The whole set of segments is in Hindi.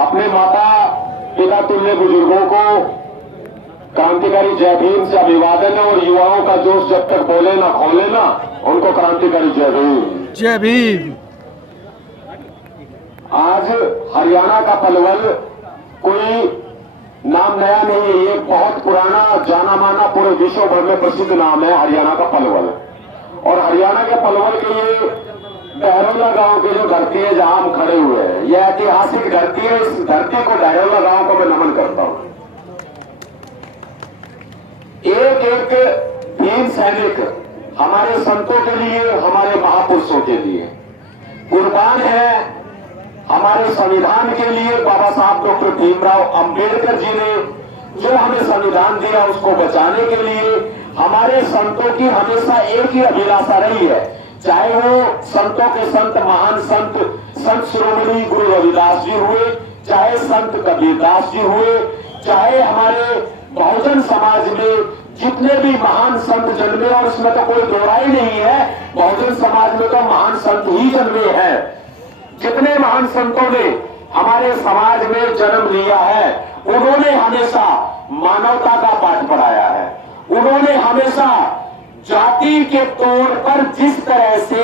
अपने माता पिता तुल्य बुजुर्गों को क्रांतिकारी जय भीम से अभिवादन है और युवाओं का जोश जब तक बोले ना खोले ना उनको क्रांतिकारी जय भीम। जय भीम। आज हरियाणा का पलवल कोई नाम नया नहीं है, ये बहुत पुराना जाना माना पूरे विश्व भर में प्रसिद्ध नाम है हरियाणा का पलवल। और हरियाणा के पलवल के ये डहरोला गांव की जो धरती है जहां हम खड़े हुए हैं, यह ऐतिहासिक धरती है। इस धरती को डहरोला गांव को मैं नमन करता हूं। एक एक भीम सैनिक हमारे संतों के लिए, हमारे महापुरुषों के लिए कुर्बान है। हमारे संविधान के लिए बाबा साहब डॉक्टर भीमराव अंबेडकर जी ने जो हमें संविधान दिया उसको बचाने के लिए हमारे संतों की हमेशा एक ही अभिलाषा रही है, चाहे वो संतों के संत महान संत शिरोमणि गुरु रविदास जी हुए, चाहे संत कबीरदास जी हुए, चाहे हमारे बहुजन समाज में जितने भी महान संत जन्मे, और इसमें तो कोई दोहराई नहीं है, बहुजन समाज में तो महान संत ही जन्मे हैं। जितने महान संतों ने हमारे समाज में जन्म लिया है उन्होंने हमेशा मानवता का पाठ पढ़ाया है। उन्होंने हमेशा जाति के तौर पर जिस तरह से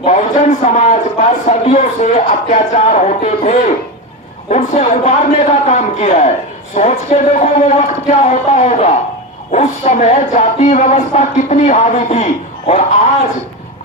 बहुजन समाज पर सदियों से अत्याचार होते थे उनसे उबारने का काम किया है। सोच के देखो वो वक्त क्या होता होगा, उस समय जाति व्यवस्था कितनी हावी थी, और आज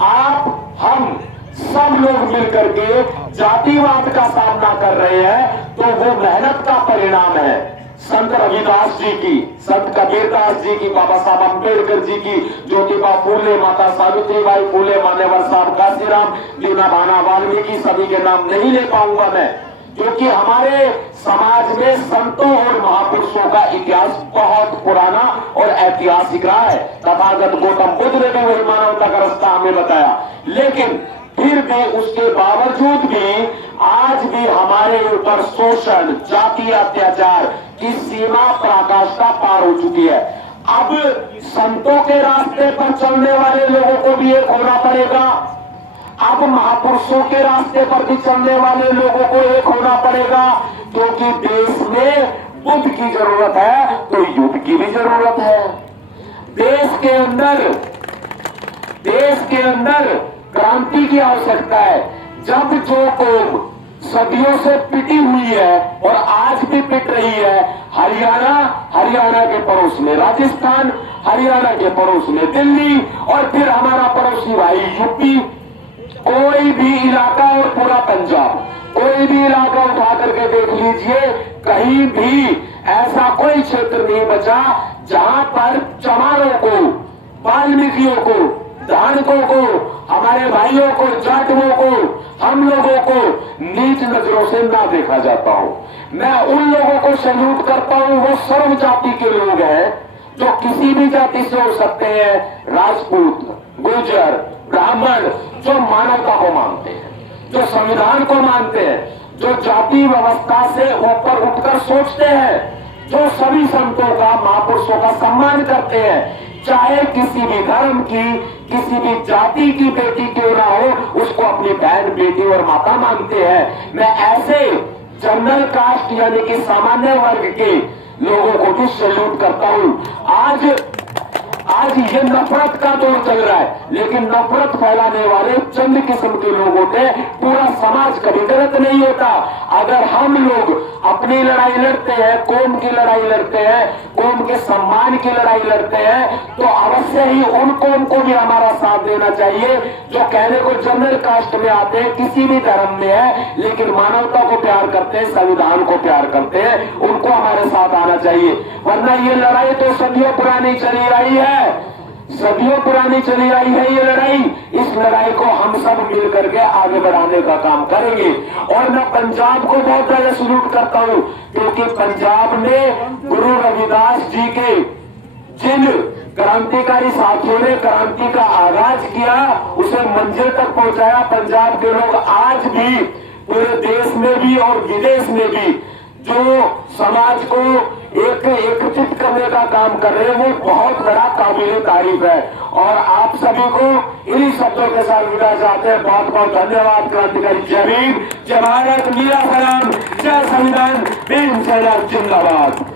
आप हम सब लोग मिलकर के जातिवाद का सामना कर रहे हैं, तो वो मेहनत का परिणाम है। संत रविदास जी की, संत कबीरदास जी की, बाबा साहब अंबेडकर जी की, ज्योतिबा फूले, माता सावित्रीबाई फूले, मान्यवर साहब काशीराम, दीना भाना वाल्मीकि, सभी के नाम नहीं ले पाऊंगा मैं, क्योंकि हमारे समाज में संतों और महापुरुषों का इतिहास बहुत पुराना और ऐतिहासिक रहा है। तथागत गौतम बुद्ध ने भी वही मानवता का रास्ता हमें बताया, लेकिन फिर भी उसके बावजूद भी आज भी हमारे ऊपर शोषण, जातीय अत्याचार की सीमा पराकाष्ठा पार हो चुकी है। अब संतों के रास्ते पर चलने वाले लोगों को भी एक होना पड़ेगा। अब महापुरुषों के रास्ते पर भी चलने वाले लोगों को एक होना पड़ेगा, क्योंकि देश में बुद्ध की जरूरत है तो युद्ध की भी जरूरत है। देश के अंदर क्रांति की आवश्यकता है। जब जो कौम सदियों से पिटी हुई है और आज भी पिट रही है, हरियाणा के पड़ोस में राजस्थान, हरियाणा के पड़ोस में दिल्ली, और फिर हमारा पड़ोसी भाई यूपी, कोई भी इलाका और पूरा पंजाब, कोई भी इलाका उठा करके देख लीजिए, कहीं भी ऐसा कोई क्षेत्र नहीं बचा जहां पर चमारों को, वाल्मीकियों को, धानकों को, हमारे भाइयों को, जाटवों को, हम लोगों को नीच नजरों से ना देखा जाता हो। मैं उन लोगों को सैल्यूट करता हूं, वो सर्व जाति के लोग हैं जो किसी भी जाति से हो सकते हैं, राजपूत, गुर्जर, ब्राह्मण, जो मानवता को मानते हैं, जो संविधान को मानते हैं, जो जाति व्यवस्था से ऊपर उठकर सोचते हैं, जो सभी संतों का, महापुरुषों का सम्मान करते हैं, चाहे किसी भी धर्म की, किसी भी जाति की बेटी क्यों ना हो, उसको अपनी बहन, बेटी और माता मानते हैं। मैं ऐसे जनरल कास्ट यानी कि सामान्य वर्ग के लोगों को भी सैल्यूट करता हूं। आज ये नफरत का दौर चल रहा है, लेकिन नफरत फैलाने वाले चंद किस्म के लोग होते हैं, पूरा समाज कभी गलत नहीं होता। अगर हम लोग अपनी लड़ाई लड़ते हैं, कौम की लड़ाई लड़ते हैं, कौम के सम्मान की लड़ाई लड़ते हैं, तो अवश्य ही उन कौम को भी हमारा साथ देना चाहिए जो कहने को जनरल कास्ट में आते हैं, किसी भी धर्म में है, लेकिन मानवता को प्यार करते हैं, संविधान को प्यार करते हैं, उनको हमारे साथ आना चाहिए। वरना ये लड़ाई तो सदियों पुरानी चली आई है, सदियों पुरानी चली आई है ये लड़ाई। इस लड़ाई को हम सब मिल करके आगे बढ़ाने का काम करेंगे। और मैं पंजाब को बहुत ज्यादा सैल्यूट करता हूं, क्योंकि पंजाब ने गुरु रविदास जी के जिन क्रांतिकारी साथियों ने क्रांति का आगाज किया, उसे मंजिल तक पहुंचाया। पंजाब के लोग आज भी पूरे देश में भी और विदेश में भी जो समाज को एकत्रित करने का काम कर रहे हैं, वो बहुत बड़ा काबिल तारीफ है। और आप सभी को इन्हीं शब्दों के साथ विदा चाहते हैं। बहुत बहुत धन्यवाद। क्रांतिकारी जय भीम, जय भारत, मीरा सलाम, जय संविधान। सेना जिंदाबाद।